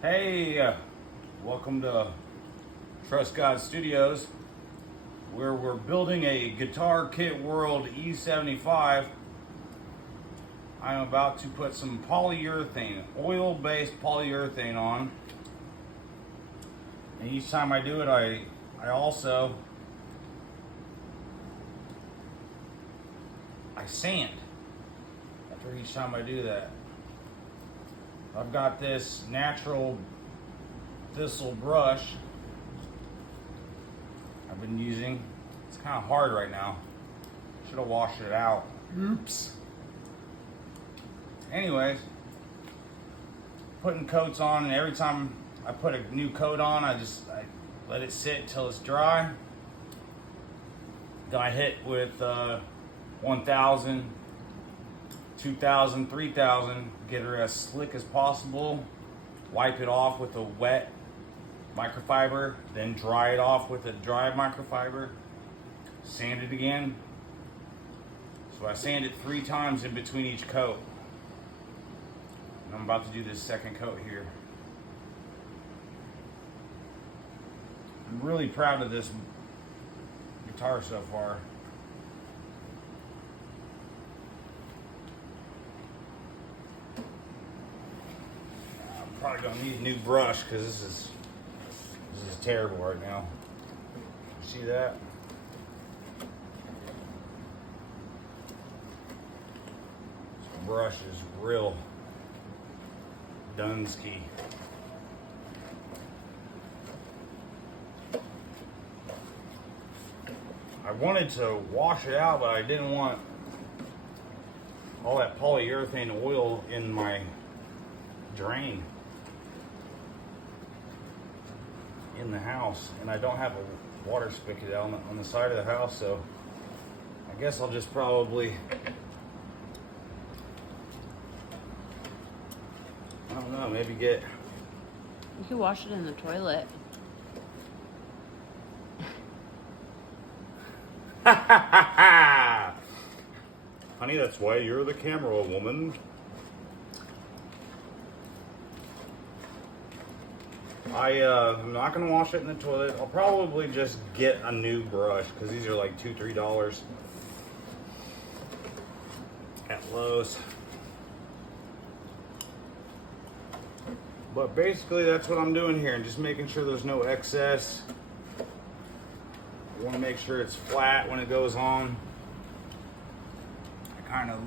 Hey, welcome to Trust God Studios, where we're building a Guitar Kit World E75. I'm about to put some polyurethane, oil-based polyurethane on. And each time I do it, I also sand after each time I do that. I've got this natural thistle brush I've been using. It's kind of hard right now. Should have washed it out. Oops. Anyways, putting coats on, and every time I put a new coat on, I let it sit till it's dry. Then I hit with 1,000, 2,000, 3,000, get her as slick as possible, wipe it off with a wet microfiber, then dry it off with a dry microfiber, sand it again. So I sand it 3 times in between each coat. And I'm about to do this second coat here. I'm really proud of this guitar so far. Probably gonna need a new brush because this is terrible right now. See that? This brush is real Dunsky. I wanted to wash it out, but I didn't want all that polyurethane oil in my drain in the house, and I don't have a water spigot on the side of the house, so I guess I'll just probably, I don't know, maybe get. You can wash it in the toilet. Honey, that's why you're the camera woman. I'm not gonna wash it in the toilet. I'll probably just get a new brush because these are like $2, $3 at Lowe's. But basically, that's what I'm doing here, and just making sure there's no excess. I want to make sure it's flat when it goes on. I kind of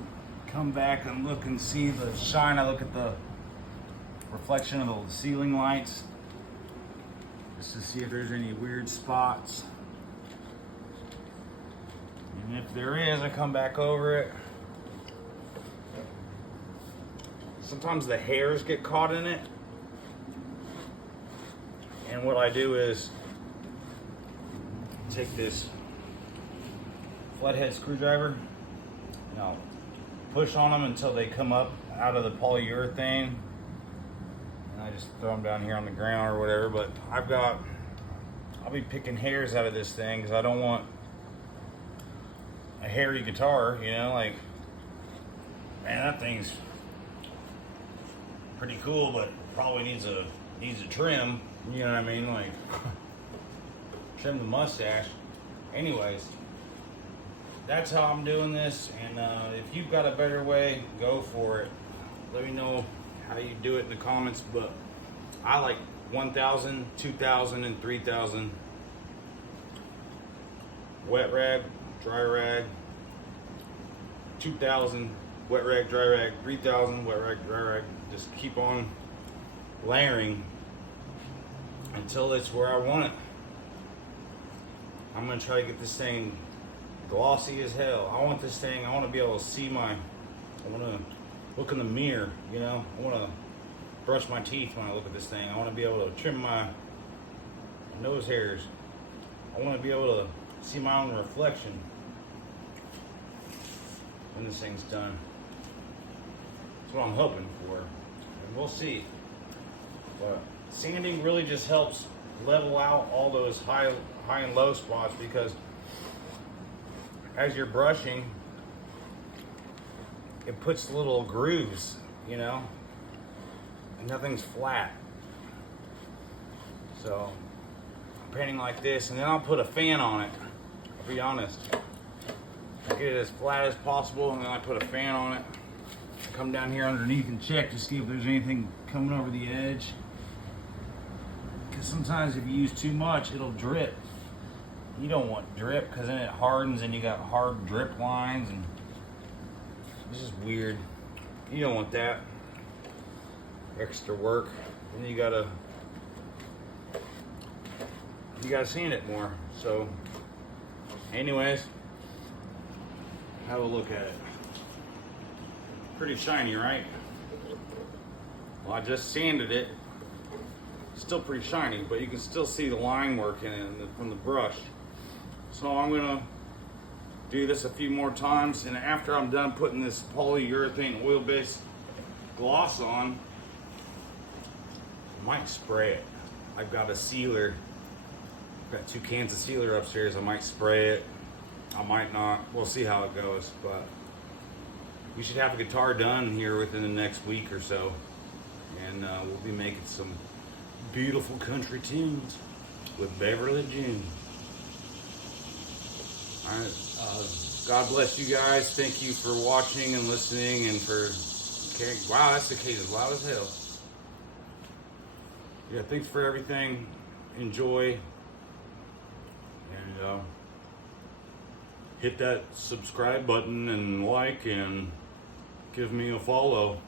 come back and look and see the shine. I look at the reflection of the ceiling lights, just to see if there's any weird spots. And if there is, I come back over it. Sometimes the hairs get caught in it. And what I do is take this flathead screwdriver and I'll push on them until they come up out of the polyurethane. I just throw them down here on the ground or whatever, but I'll be picking hairs out of this thing because I don't want a hairy guitar, you know, like, man, that thing's pretty cool, but probably needs a trim, you know what I mean, like, trim the mustache. Anyways, that's how I'm doing this, and if you've got a better way, go for it. Let me know how you do it in the comments, but I like 1,000, 2,000, and 3,000. Wet rag, dry rag, 2,000, wet rag, dry rag, 3,000, wet rag, dry rag. Just keep on layering until it's where I want it. I'm gonna try to get this thing glossy as hell. I want to be able to see I want to look in the mirror, you know. I want to brush my teeth when I look at this thing. I want to be able to trim my nose hairs. I want to be able to see my own reflection when this thing's done. That's what I'm hoping for, and we'll see. But sanding really just helps level out all those high and low spots, because as you're brushing, it puts little grooves, you know, and nothing's flat. So I'm painting like this, and then I'll put a fan on it. I'll be honest. I get it as flat as possible, and then I put a fan on it. Come down here underneath and check to see if there's anything coming over the edge. Because sometimes if you use too much, it'll drip. You don't want drip because then it hardens and you got hard drip lines, and it's just weird. You don't want that. Extra work. And you gotta sand it more. So anyways, have a look at it. Pretty shiny, right? Well, I just sanded it. Still pretty shiny, but you can still see the line work in it from the brush. So I'm gonna do this a few more times, and after I'm done putting this polyurethane oil-based gloss on, I might spray it. I've got a sealer. I've got 2 cans of sealer upstairs. I might spray it. I might not. We'll see how it goes, but we should have a guitar done here within the next week or so, and we'll be making some beautiful country tunes with Beverly June. All right, God bless you guys. Thank you for watching and listening, and for wow, that cicade's loud as hell. Yeah, thanks for everything. Enjoy, and hit that subscribe button and like, and give me a follow.